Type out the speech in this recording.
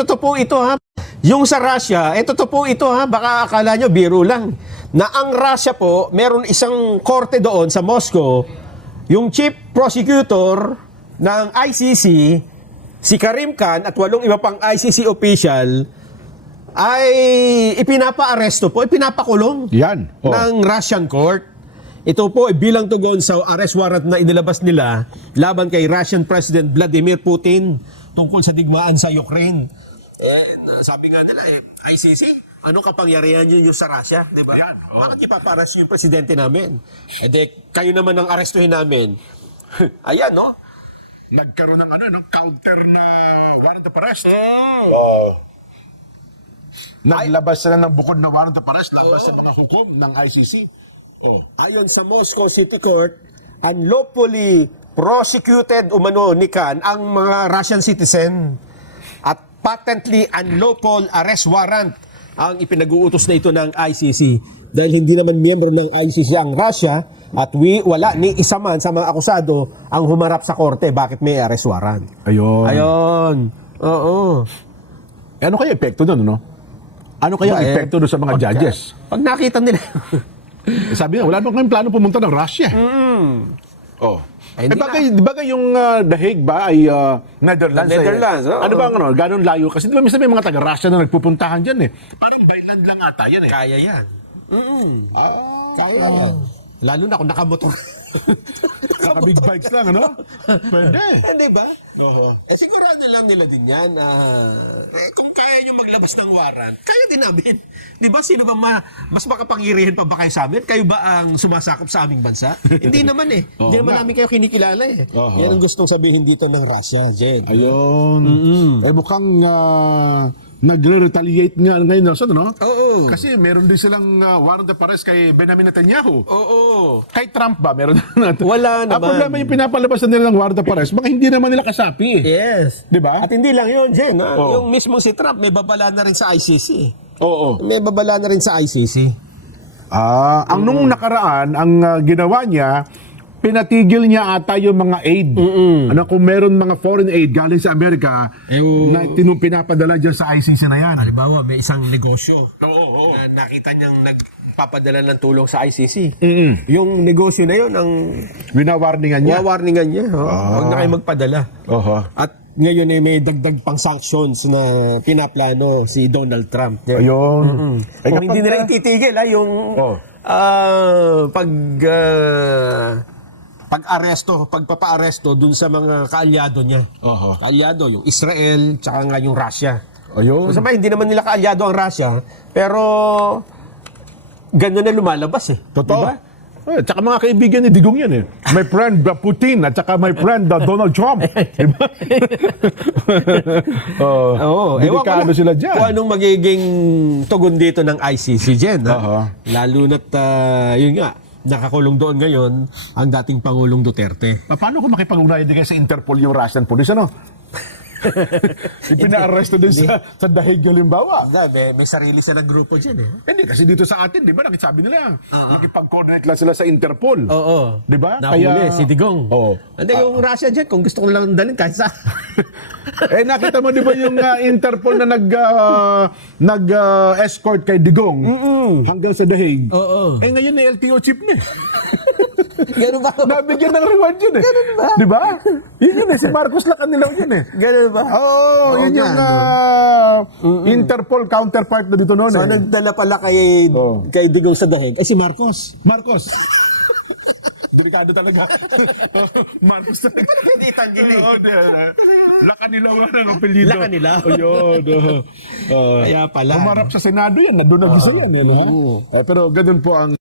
totoo po ito ha. Yung sa Russia, totoo po ito ha. Baka akala nyo biro lang. Na ang Russia po, meron isang korte doon sa Moscow, yung chief prosecutor ng ICC, si Karim Khan at 8 iba pang ICC official, ay ipinapa-aresto po, ipinapakulong Yan. Oh. ng Russian court. Ito po ay bilang tugon sa arrest warrant na inilabas nila laban kay Russian President Vladimir Putin tungkol sa digmaan sa Ukraine. Sabi nga nila, ICC, ano kapangyarihan yun sa Russia? Di ba? Bakit ipaparas yung presidente namin? Kayo naman ang arestuhin namin. Ayan, no? Nagkaroon ng counter na warrant of arrest. Naglabas sila ng bukod na warrant of arrest labas sa mga hukom ng ICC. Ayon sa Moscow City Court, unlawfully prosecuted umano ni Khan ang mga Russian citizen at patently unlawful arrest warrant ang ipinag-uutos na ito ng ICC. Dahil hindi naman miyembro ng ICC ang Russia at wala ni isa man sa mga akusado ang humarap sa korte. Bakit may arrest warrant? Ayun. Oo. Ano kaya epekto doon, no? Ano kaya epekto doon sa mga judges? Pag nakita nila. Sabi nga, wala bang kami plano pumunta ng Russia. Di ba yung The Hague ba ay Netherlands? Netherlands, oo. Ano ba ganon layo? Kasi di ba minsan may mga taga-Russia na nagpupuntahan dyan eh. Parang byland lang ata yan eh. Kaya yan. Kaya yan. Lalo na kung nakamotor. Naka-big bikes lang, ano? Pwede. Di ba? Sigurado lang nila din yan. Kung kaya nyo maglabas ng warrant, kaya din namin. Di ba? Sino ba mas makapangyarihan pa ba kayo sa amin? Kayo ba ang sumasakop sa aming bansa? Hindi naman eh. Hindi naman namin kayo kinikilala eh. Yan ang gustong sabihin dito ng Russia, Jen. Ayun. Mukhang nagre-retaliate nga ngayon, Nelson, no? Oo. Kasi meron din silang warrant of arrest kay Benjamin Netanyahu. Oo. Kay Trump ba? Meron natin. Wala naman. Ang problema yung pinapalabas na nila ng warrant of arrest, mga hindi naman nila kasapi. Yes. Di ba? At hindi lang yun, Jen. Yung mismo si Trump, may babala na rin sa ICC. Oo. May babala na rin sa ICC. Ang nung nakaraan, ang ginawa niya, pinatigil niya ata yung mga aid. Kung meron mga foreign aid galing sa Amerika, na pinapadala dyan sa ICC na yan. Halimbawa, may isang negosyo na nakita niyang nagpapadala ng tulong sa ICC. Yung negosyo na yun, ang Winawarningan niya. wawarningan niya. Huwag na kayo magpadala. At ngayon may dagdag pang sanctions na pinaplano si Donald Trump. Ayun. Kung hindi nila ititigil, yung pagpapa-aresto dun sa mga kaalyado niya. Kaalyado, yung Israel, tsaka nga yung Russia. Ayun. Masama, hindi naman nila kaalyado ang Russia, pero gano'n na lumalabas eh. Totoo. Diba? Tsaka mga kaibigan ni Digong yan eh. My friend Putin at tsaka my friend Donald Trump. Diba? Delikado sila dyan. Kung anong magiging tugon dito ng ICC dyan. Lalo na't yun nga, nakakulong doon ngayon ang dating Pangulong Duterte. Paano kung makipag-ugnayan din kayo sa Interpol yung Russian police, ano? Ipina-arresto din sa Dahig, halimbawa. May sarili silang grupo dyan eh. Hindi, kasi dito sa atin, di ba, nakisabi nila, ikipag-coordinate lang sila sa Interpol. Oo. Di ba? Nahuli, si Digong. Oo. Hindi, yung Russia dyan, kung gusto ko lang dalhin, kahit sa... Nakita mo di ba yung Interpol na nag-escort kay Digong hanggang sa Dahig? Oo. Ngayon na LTO chief na. Gano'n ba? Nabigyan ng reward yun eh. Gano'n ba? Di ba? Yun eh, si Marcos Lacanilaw yun eh. Gano'n ba? Yun yung Interpol counterpart na dito noon So, eh. nagdala pala kay Digong sa Dahig. Ay, si Marcos. Marcos. Delikado talaga. Marcos talaga. Hindi tangin Lacanilaw ang apelyido. Lacanilaw. Ayun. Kaya pala. Umarap sa Senado yan. Nandun na gusto yan. Pero ganun po ang